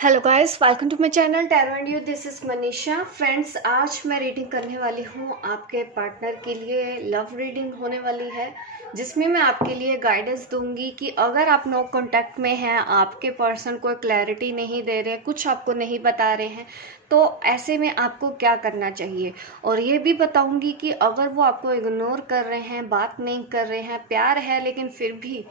Hello guys, welcome to my channel tarot and you. This is Manisha. Friends, आज मैं reading करने वाली हूँ आपके पार्टनर के लिए। लव रीडिंग होने वाली है जिसमें मैं आपके लिए गाइडेंस दूंगी कि अगर आप नो कांटेक्ट में हैं, आपके पर्सन कोई क्लैरिटी नहीं दे रहे, कुछ आपको नहीं बता रहे हैं, तो ऐसे में आपको क्या करना चाहिए। और ये भी बताऊंगी कि अगर वो आपको इग्नोर कर रहे हैं, बात नहीं कर रहे हैं, प्यार है लेकिन फिर भी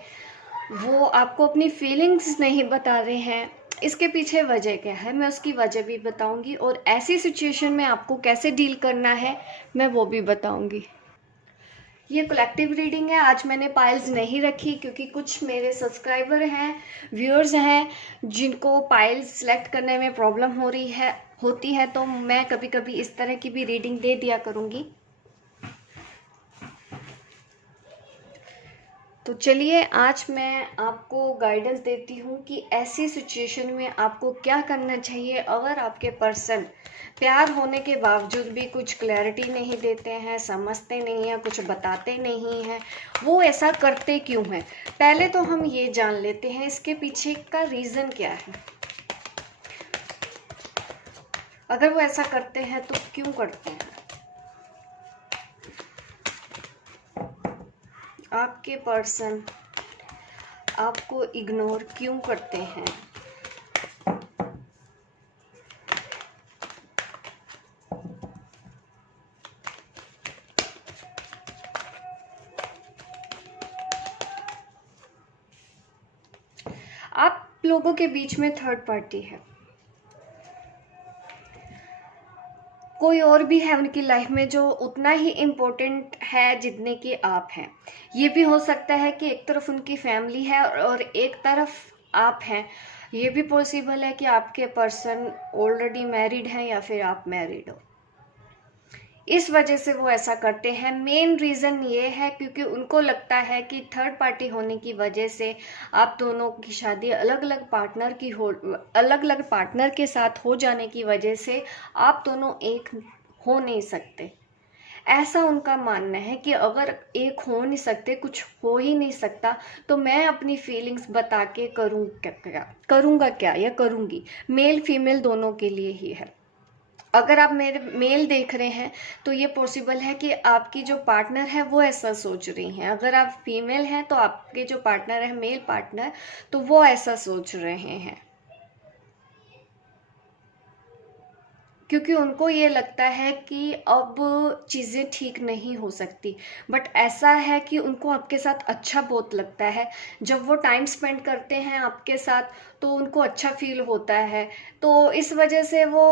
वो आपको अपनी फीलिंग्स नहीं बता रहे हैं, इसके पीछे वजह क्या है, मैं उसकी वजह भी बताऊंगी। और ऐसी सिचुएशन में आपको कैसे डील करना है, मैं वो भी बताऊंगी। ये कलेक्टिव रीडिंग है। आज मैंने पाइल्स नहीं रखी क्योंकि कुछ मेरे सब्सक्राइबर हैं, व्यूअर्स हैं, जिनको पाइल्स सेलेक्ट करने में प्रॉब्लम होती है, तो मैं कभी कभी इस तरह की भी रीडिंग दे दिया करूंगी। तो चलिए, आज मैं आपको गाइडेंस देती हूँ कि ऐसी सिचुएशन में आपको क्या करना चाहिए। अगर आपके पर्सन प्यार होने के बावजूद भी कुछ क्लैरिटी नहीं देते हैं, समझते नहीं हैं, कुछ बताते नहीं हैं, वो ऐसा करते क्यों हैं, पहले तो हम ये जान लेते हैं इसके पीछे का रीज़न क्या है। अगर वो ऐसा करते हैं तो क्यों करते हैं। आपके पर्सन आपको इग्नोर क्यों करते हैं। आप लोगों के बीच में थर्ड पार्टी है, कोई और भी है उनकी लाइफ में जो उतना ही इम्पोर्टेंट है जितने कि आप हैं। ये भी हो सकता है कि एक तरफ उनकी फैमिली है और एक तरफ आप हैं। ये भी पॉसिबल है कि आपके पर्सन ऑलरेडी मैरिड हैं या फिर आप मैरिड हो। इस वजह से वो ऐसा करते हैं। मेन रीज़न ये है क्योंकि उनको लगता है कि थर्ड पार्टी होने की वजह से आप दोनों की शादी अलग अलग पार्टनर के साथ हो जाने की वजह से आप दोनों एक हो नहीं सकते। ऐसा उनका मानना है कि अगर एक हो नहीं सकते, कुछ हो ही नहीं सकता, तो मैं अपनी फीलिंग्स बता के करूँगा क्या या करूँगी। मेल फीमेल दोनों के लिए ही है। अगर आप मेरे मेल देख रहे हैं तो ये पॉसिबल है कि आपकी जो पार्टनर है वो ऐसा सोच रही हैं। अगर आप फीमेल हैं तो आपके जो पार्टनर है, मेल पार्टनर, तो वो ऐसा सोच रहे हैं क्योंकि उनको ये लगता है कि अब चीज़ें ठीक नहीं हो सकती। बट ऐसा है कि उनको आपके साथ अच्छा बहुत लगता है। जब वो टाइम स्पेंड करते हैं आपके साथ तो उनको अच्छा फील होता है। तो इस वजह से वो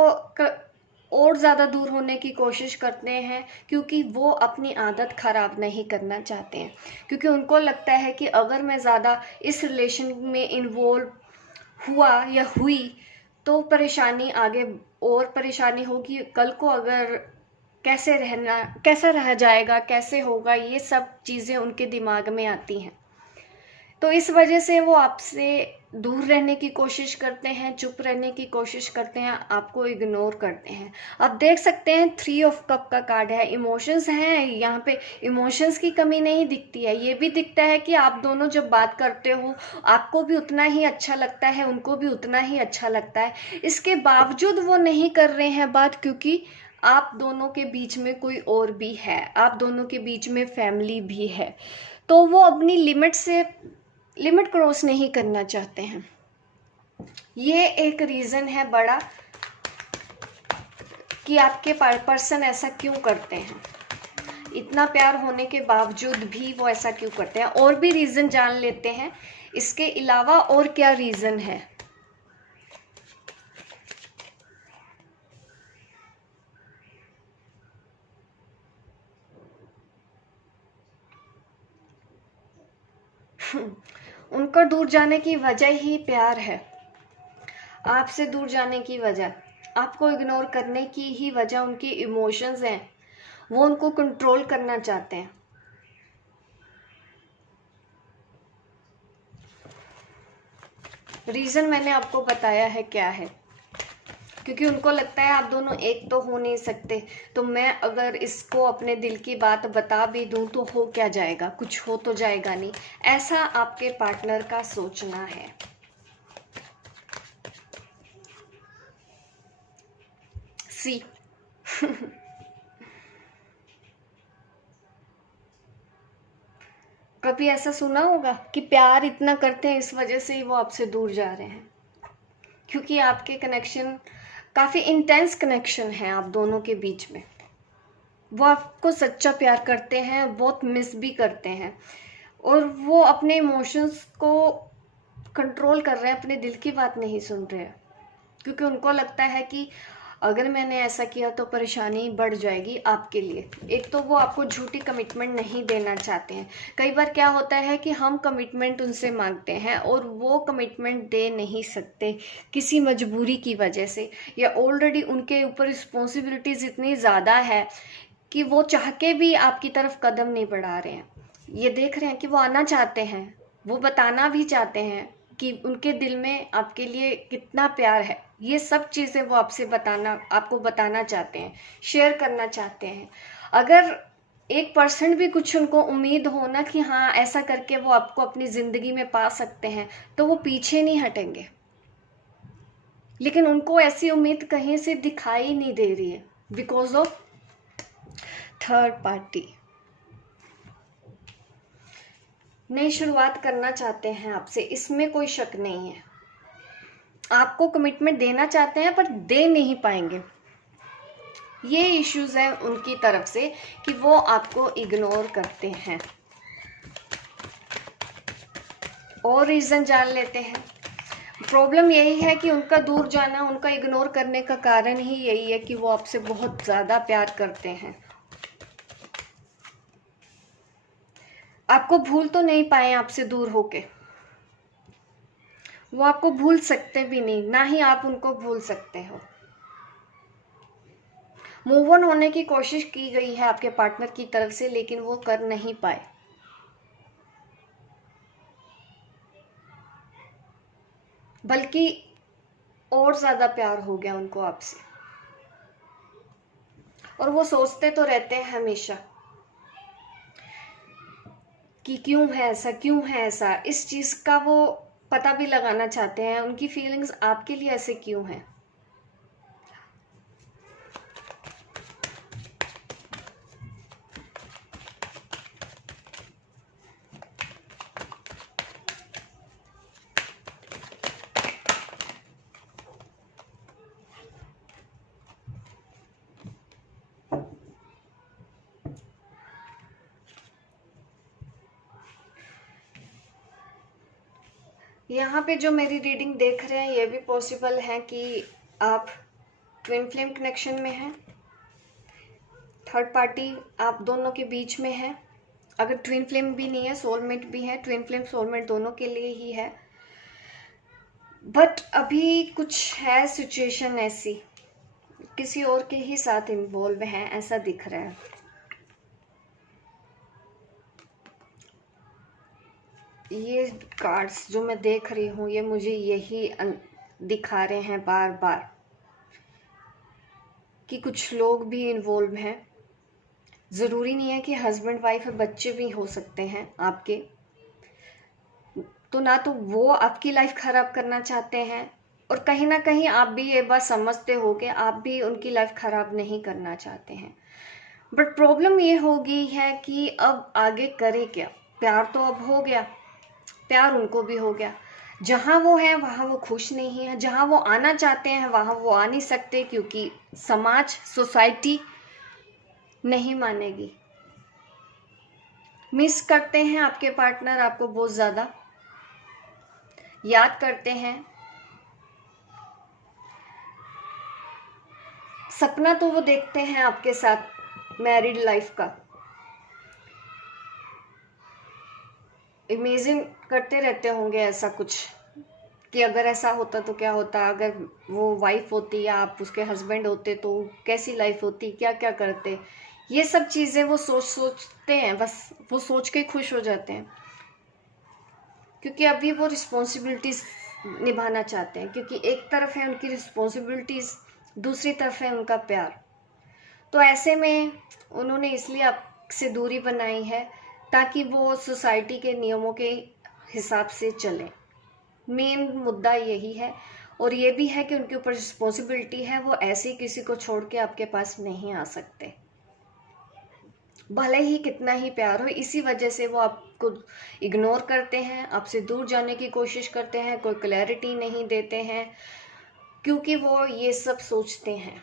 और ज़्यादा दूर होने की कोशिश करते हैं क्योंकि वो अपनी आदत ख़राब नहीं करना चाहते हैं। क्योंकि उनको लगता है कि अगर मैं ज़्यादा इस रिलेशन में इन्वॉल्व हुआ या हुई तो परेशानी आगे और परेशानी होगी। कल को अगर कैसा रह जाएगा, कैसे होगा, ये सब चीज़ें उनके दिमाग में आती हैं। तो इस वजह से वो आपसे दूर रहने की कोशिश करते हैं, चुप रहने की कोशिश करते हैं, आपको इग्नोर करते हैं। अब देख सकते हैं 3 ऑफ कप का कार्ड है, इमोशंस हैं यहाँ पे। इमोशंस की कमी नहीं दिखती है, ये भी दिखता है कि आप दोनों जब बात करते हो आपको भी उतना ही अच्छा लगता है, उनको भी उतना ही अच्छा लगता है। इसके बावजूद वो नहीं कर रहे हैं बात क्योंकि आप दोनों के बीच में कोई और भी है, आप दोनों के बीच में फैमिली भी है। तो वो अपनी लिमिट क्रॉस नहीं करना चाहते हैं। ये एक रीज़न है बड़ा कि आपके पर्सन ऐसा क्यों करते हैं। इतना प्यार होने के बावजूद भी वो ऐसा क्यों करते हैं। और भी रीज़न जान लेते हैं, इसके अलावा और क्या रीज़न है। उनका दूर जाने की वजह ही प्यार है। आपसे दूर जाने की वजह, आपको इग्नोर करने की ही वजह उनकी इमोशंस हैं। वो उनको कंट्रोल करना चाहते हैं। रीज़न मैंने आपको बताया है क्या है, क्योंकि उनको लगता है आप दोनों एक तो हो नहीं सकते, तो मैं अगर इसको अपने दिल की बात बता भी दूं तो हो क्या जाएगा, कुछ हो तो जाएगा नहीं। ऐसा आपके पार्टनर का सोचना है। सी कभी ऐसा सुना होगा कि प्यार इतना करते हैं इस वजह से ही वो आपसे दूर जा रहे हैं, क्योंकि आपके कनेक्शन काफी इंटेंस कनेक्शन है आप दोनों के बीच में। वो आपको सच्चा प्यार करते हैं, बहुत मिस भी करते हैं, और वो अपने इमोशंस को कंट्रोल कर रहे हैं, अपने दिल की बात नहीं सुन रहे हैं, क्योंकि उनको लगता है कि अगर मैंने ऐसा किया तो परेशानी बढ़ जाएगी आपके लिए। एक तो वो आपको झूठी कमिटमेंट नहीं देना चाहते हैं। कई बार क्या होता है कि हम कमिटमेंट उनसे मांगते हैं और वो कमिटमेंट दे नहीं सकते किसी मजबूरी की वजह से, या ऑलरेडी उनके ऊपर रिस्पॉन्सिबिलिटीज इतनी ज़्यादा है कि वो चाह के भी आपकी तरफ कदम नहीं बढ़ा रहे हैं। ये देख रहे हैं कि वो आना चाहते हैं, वो बताना भी चाहते हैं कि उनके दिल में आपके लिए कितना प्यार है। ये सब चीज़ें वो आपको बताना चाहते हैं, शेयर करना चाहते हैं। अगर 1% भी कुछ उनको उम्मीद हो ना कि हाँ ऐसा करके वो आपको अपनी ज़िंदगी में पा सकते हैं, तो वो पीछे नहीं हटेंगे। लेकिन उनको ऐसी उम्मीद कहीं से दिखाई नहीं दे रही है, बिकॉज ऑफ थर्ड पार्टी। नई शुरुआत करना चाहते हैं आपसे, इसमें कोई शक नहीं है। आपको कमिटमेंट देना चाहते हैं पर दे नहीं पाएंगे। ये इश्यूज हैं उनकी तरफ से कि वो आपको इग्नोर करते हैं। और रीजन जान लेते हैं। प्रॉब्लम यही है कि उनका दूर जाना, उनका इग्नोर करने का कारण ही यही है कि वो आपसे बहुत ज्यादा प्यार करते हैं। आपको भूल तो नहीं पाए आपसे दूर होके, वो आपको भूल सकते भी नहीं, ना ही आप उनको भूल सकते हो। मूव ऑन होने की कोशिश की गई है आपके पार्टनर की तरफ से, लेकिन वो कर नहीं पाए। बल्कि और ज्यादा प्यार हो गया उनको आपसे, और वो सोचते तो रहते हैं हमेशा कि क्यों है ऐसा, क्यों है ऐसा। इस चीज का वो पता भी लगाना चाहते हैं, उनकी फीलिंग्स आपके लिए ऐसे क्यों हैं। यहाँ पे जो मेरी रीडिंग देख रहे हैं, ये भी पॉसिबल है कि आप ट्विन फ्लेम कनेक्शन में हैं, थर्ड पार्टी आप दोनों के बीच में है। अगर ट्विन फ्लेम भी नहीं है, सोलमेट भी है। ट्विन फ्लेम सोलमेट दोनों के लिए ही है, बट अभी कुछ है सिचुएशन ऐसी, किसी और के ही साथ इन्वॉल्व है ऐसा दिख रहा है। ये कार्ड्स जो मैं देख रही हूँ, ये मुझे यही दिखा रहे हैं बार बार कि कुछ लोग भी इन्वॉल्व हैं। ज़रूरी नहीं है कि हस्बैंड वाइफ और बच्चे भी हो सकते हैं आपके। तो ना तो वो आपकी लाइफ खराब करना चाहते हैं, और कहीं ना कहीं आप भी ये बात समझते हो कि आप भी उनकी लाइफ खराब नहीं करना चाहते हैं। बट प्रॉब्लम ये हो गई है कि अब आगे करे क्या। प्यार तो अब हो गया, प्यार उनको भी हो गया। जहां वो है वहां वो खुश नहीं है, जहां वो आना चाहते हैं वहां वो आ नहीं सकते, क्योंकि समाज, सोसाइटी नहीं मानेगी। मिस करते हैं आपके पार्टनर आपको बहुत ज्यादा, याद करते हैं। सपना तो वो देखते हैं आपके साथ मैरिड लाइफ का, इमेजिन करते रहते होंगे ऐसा कुछ कि अगर ऐसा होता तो क्या होता, अगर वो वाइफ होती या आप उसके हस्बैंड होते तो कैसी लाइफ होती, क्या क्या करते। ये सब चीजें वो सोचते हैं, बस वो सोच के खुश हो जाते हैं, क्योंकि अभी वो रिस्पॉन्सिबिलिटीज निभाना चाहते हैं। क्योंकि एक तरफ है उनकी रिस्पॉन्सिबिलिटीज, दूसरी तरफ है उनका प्यार। तो ऐसे में उन्होंने इसलिए आपसे दूरी बनाई है ताकि वो सोसाइटी के नियमों के हिसाब से चले। मेन मुद्दा यही है। और ये भी है कि उनके ऊपर रिस्पॉन्सिबिलिटी है, वो ऐसे ही किसी को छोड़ के आपके पास नहीं आ सकते, भले ही कितना ही प्यार हो। इसी वजह से वो आपको इग्नोर करते हैं, आपसे दूर जाने की कोशिश करते हैं, कोई क्लैरिटी नहीं देते हैं, क्योंकि वो ये सब सोचते हैं।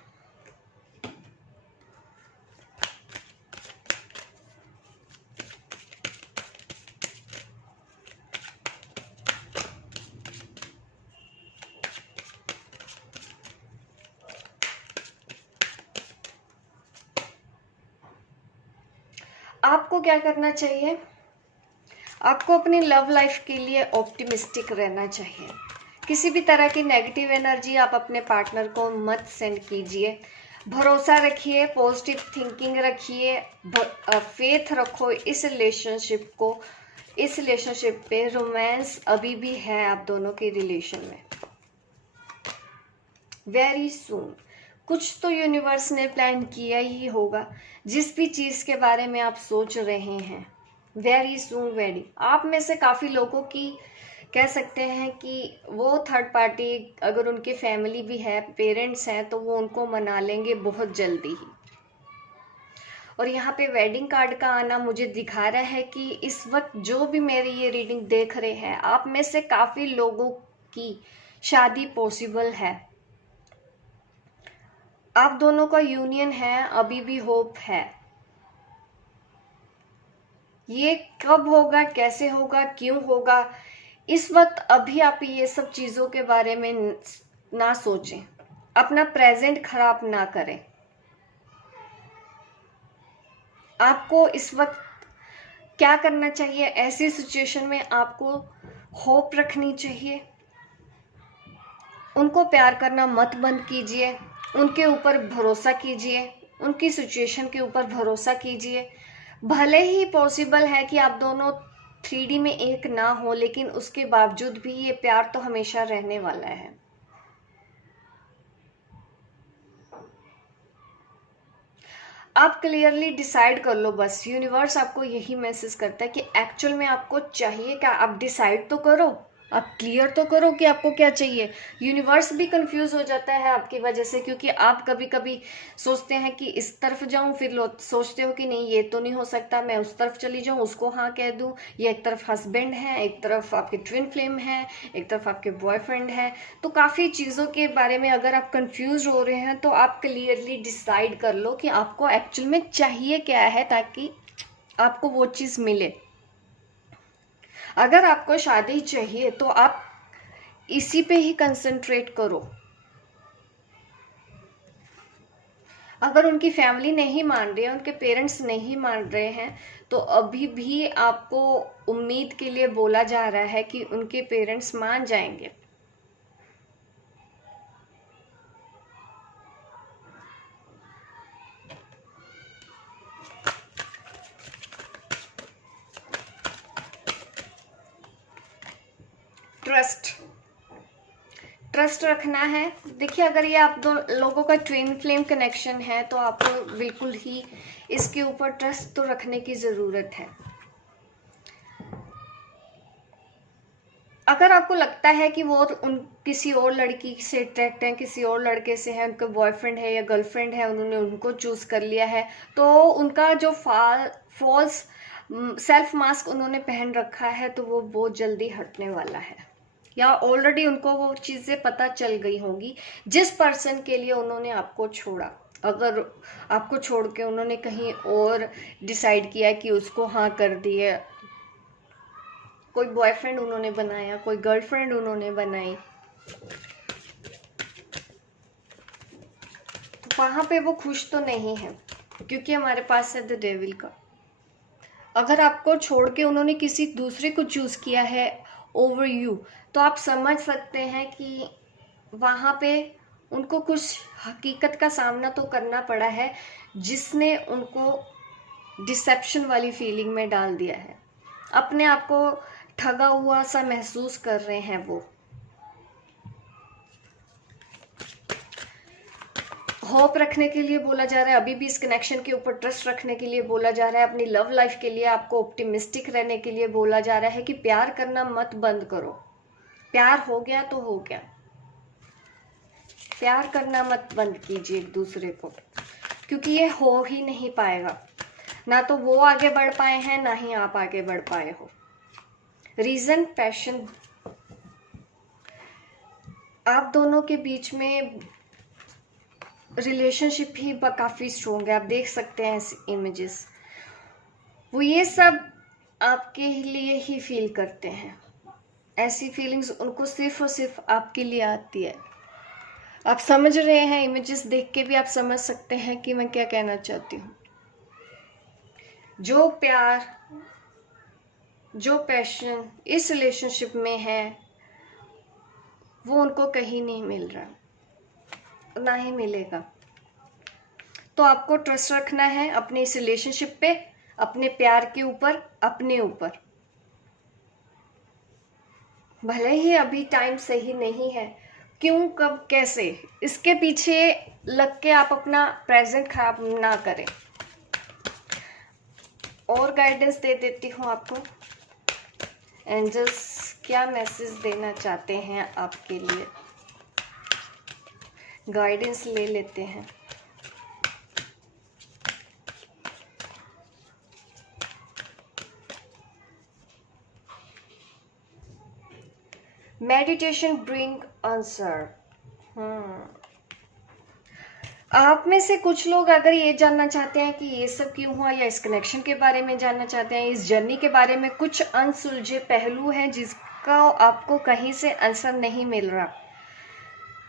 आपको क्या करना चाहिए? आपको अपनी लव लाइफ के लिए ऑप्टिमिस्टिक रहना चाहिए। किसी भी तरह की नेगेटिव एनर्जी आप अपने पार्टनर को मत सेंड कीजिए। भरोसा रखिए, पॉजिटिव थिंकिंग रखिए, फेथ रखो इस रिलेशनशिप पे। रोमांस अभी भी है आप दोनों के रिलेशन में। वेरी सून कुछ तो यूनिवर्स ने प्लान किया ही होगा, जिस भी चीज के बारे में आप सोच रहे हैं। वेरी सून वेरी, आप में से काफी लोगों की कह सकते हैं कि वो थर्ड पार्टी, अगर उनकी फैमिली भी है, पेरेंट्स हैं, तो वो उनको मना लेंगे बहुत जल्दी ही। और यहाँ पे वेडिंग कार्ड का आना मुझे दिखा रहा है कि इस वक्त जो भी मेरी ये रीडिंग देख रहे हैं, आप में से काफी लोगों की शादी पॉसिबल है। आप दोनों का यूनियन है, अभी भी होप है। ये कब होगा, कैसे होगा, क्यों होगा, इस वक्त अभी आप ये सब चीजों के बारे में ना सोचें, अपना प्रेजेंट खराब ना करें। आपको इस वक्त क्या करना चाहिए? ऐसी सिचुएशन में आपको होप रखनी चाहिए। उनको प्यार करना मत बंद कीजिए, उनके ऊपर भरोसा कीजिए, उनकी सिचुएशन के ऊपर भरोसा कीजिए। भले ही पॉसिबल है कि आप दोनों 3D में एक ना हो, लेकिन उसके बावजूद भी ये प्यार तो हमेशा रहने वाला है। आप क्लियरली डिसाइड कर लो, बस यूनिवर्स आपको यही मैसेज करता है कि एक्चुअल में आपको चाहिए क्या। आप डिसाइड तो करो, आप क्लियर तो करो कि आपको क्या चाहिए। यूनिवर्स भी कंफ्यूज हो जाता है आपकी वजह से, क्योंकि आप कभी कभी सोचते हैं कि इस तरफ जाऊं, फिर सोचते हो कि नहीं ये तो नहीं हो सकता, मैं उस तरफ चली जाऊं, उसको हाँ कह दूं। ये एक तरफ हस्बैंड है, एक तरफ आपके ट्विन फ्लेम है, एक तरफ आपके बॉयफ्रेंड है। तो काफ़ी चीज़ों के बारे में अगर आप कंफ्यूज हो रहे हैं, तो आप क्लियरली डिसाइड कर लो कि आपको एक्चुअल में चाहिए क्या है, ताकि आपको वो चीज़ मिले। अगर आपको शादी चाहिए तो आप इसी पे ही कंसंट्रेट करो। अगर उनकी फैमिली नहीं मान रही है, उनके पेरेंट्स नहीं मान रहे हैं, तो अभी भी आपको उम्मीद के लिए बोला जा रहा है कि उनके पेरेंट्स मान जाएंगे। ट्रस्ट रखना है। देखिए, अगर ये आप दो लोगों का ट्विन फ्लेम कनेक्शन है, तो आपको बिल्कुल ही इसके ऊपर ट्रस्ट तो रखने की ज़रूरत है। अगर आपको लगता है कि वो उन किसी और लड़की से अट्रैक्ट हैं, किसी और लड़के से है, उनका बॉयफ्रेंड है या गर्लफ्रेंड है, उन्होंने उनको चूज़ कर लिया है, तो उनका जो फॉल्स सेल्फ मास्क उन्होंने पहन रखा है, तो वो बहुत जल्दी हटने वाला है। या ऑलरेडी उनको वो चीज़ें पता चल गई होंगी जिस पर्सन के लिए उन्होंने आपको छोड़ा। अगर आपको छोड़ के उन्होंने कहीं और डिसाइड किया कि उसको हाँ कर दिए, कोई बॉयफ्रेंड उन्होंने बनाया, कोई गर्लफ्रेंड उन्होंने बनाई, तो वहां पे वो खुश तो नहीं है, क्योंकि हमारे पास है द डेविल का। अगर आपको छोड़ के उन्होंने किसी दूसरे को चूज किया है ओवर यू, तो आप समझ सकते हैं कि वहां पे उनको कुछ हकीकत का सामना तो करना पड़ा है, जिसने उनको डिसेप्शन वाली फीलिंग में डाल दिया है। अपने आप को ठगा हुआ सा महसूस कर रहे हैं वो। होप रखने के लिए बोला जा रहा है, अभी भी इस कनेक्शन के ऊपर ट्रस्ट रखने के लिए बोला जा रहा है, अपनी लव लाइफ के लिए आपको ऑप्टिमिस्टिक रहने के लिए बोला जा रहा है कि प्यार करना मत बंद करो। प्यार हो गया तो हो गया। प्यार करना मत बंद कीजिए एक दूसरे को, क्योंकि ये हो ही नहीं पाएगा। ना तो वो आगे बढ़ पाए हैं, ना ही आप आगे बढ़ पाए हो। रीजन पैशन, आप दोनों के बीच में रिलेशनशिप ही काफ़ी स्ट्रोंग है। आप देख सकते हैं इस इमेजेस, वो ये सब आपके लिए ही फील करते हैं। ऐसी फीलिंग्स उनको सिर्फ और सिर्फ आपके लिए आती है। आप समझ रहे हैं, इमेजेस देख के भी आप समझ सकते हैं कि मैं क्या कहना चाहती हूँ। जो प्यार, जो पैशन इस रिलेशनशिप में है, वो उनको कहीं नहीं मिल रहा, ना ही मिलेगा। तो आपको ट्रस्ट रखना है अपने इस रिलेशनशिप पे, अपने प्यार के ऊपर, अपने ऊपर। भले ही अभी टाइम सही नहीं है, क्यों, कब, कैसे, इसके पीछे लग के आप अपना प्रेजेंट खराब ना करें। और गाइडेंस दे देती हूँ आपको। एंजल्स क्या मैसेज देना चाहते हैं आपके लिए, गाइडेंस ले लेते हैं। Meditation bring answer. आप में से कुछ लोग अगर ये जानना चाहते हैं कि ये सब क्यों हुआ, या इस कनेक्शन के बारे में जानना चाहते हैं, इस जर्नी के बारे में, कुछ अनसुलझे पहलू हैं जिसका आपको कहीं से आंसर नहीं मिल रहा,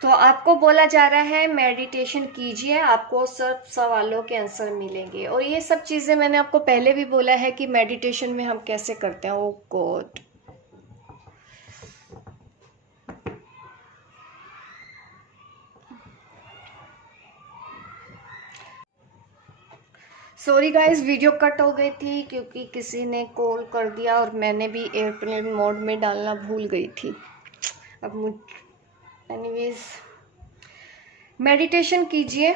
तो आपको बोला जा रहा है मेडिटेशन कीजिए, आपको सब सवालों के आंसर मिलेंगे। और ये सब चीज़ें मैंने आपको पहले भी बोला है कि मेडिटेशन में हम कैसे करते हैं। Oh God, sorry guys, video cut हो गई थी क्योंकि किसी ने कॉल कर दिया और मैंने भी एयरप्लेन मोड में डालना भूल गई थी। अब एनीवेज, मेडिटेशन कीजिए,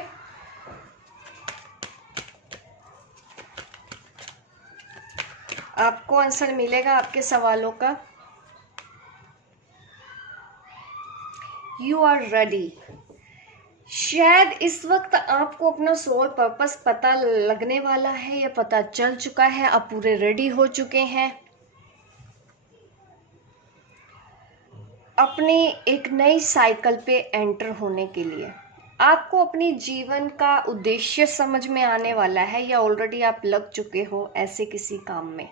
आपको आंसर मिलेगा आपके सवालों का। You are ready. शायद इस वक्त आपको अपना सोल पर्पस पता लगने वाला है, या पता चल चुका है, आप पूरे रेडी हो चुके हैं अपनी एक नई साइकिल पे एंटर होने के लिए। आपको अपनी जीवन का उद्देश्य समझ में आने वाला है, या ऑलरेडी आप लग चुके हो ऐसे किसी काम में।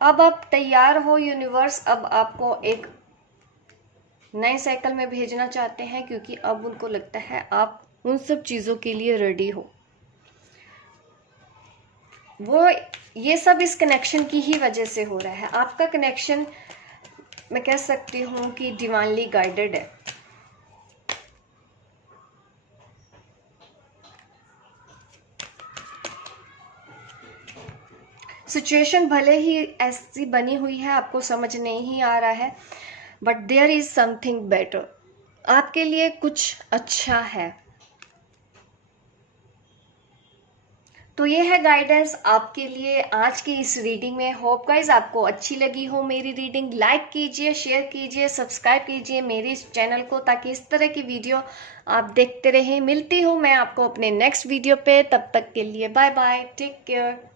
अब आप तैयार हो। यूनिवर्स अब आपको एक नए साइकिल में भेजना चाहते हैं, क्योंकि अब उनको लगता है आप उन सब चीज़ों के लिए रेडी हो। वो ये सब इस कनेक्शन की ही वजह से हो रहा है। आपका कनेक्शन, मैं कह सकती हूँ कि डिवाइनली गाइडेड है। सिचुएशन भले ही ऐसी बनी हुई है, आपको समझ नहीं आ रहा है, but there is something better. आपके लिए कुछ अच्छा है। तो ये है गाइडेंस आपके लिए आज की इस रीडिंग में। होप गाइज आपको अच्छी लगी हो मेरी रीडिंग। लाइक कीजिए, शेयर कीजिए, सब्सक्राइब कीजिए मेरे इस चैनल को, ताकि इस तरह की वीडियो आप देखते रहें। मिलती हूँ मैं आपको अपने नेक्स्ट वीडियो पे, तब तक के लिए बाय बाय, टेक केयर।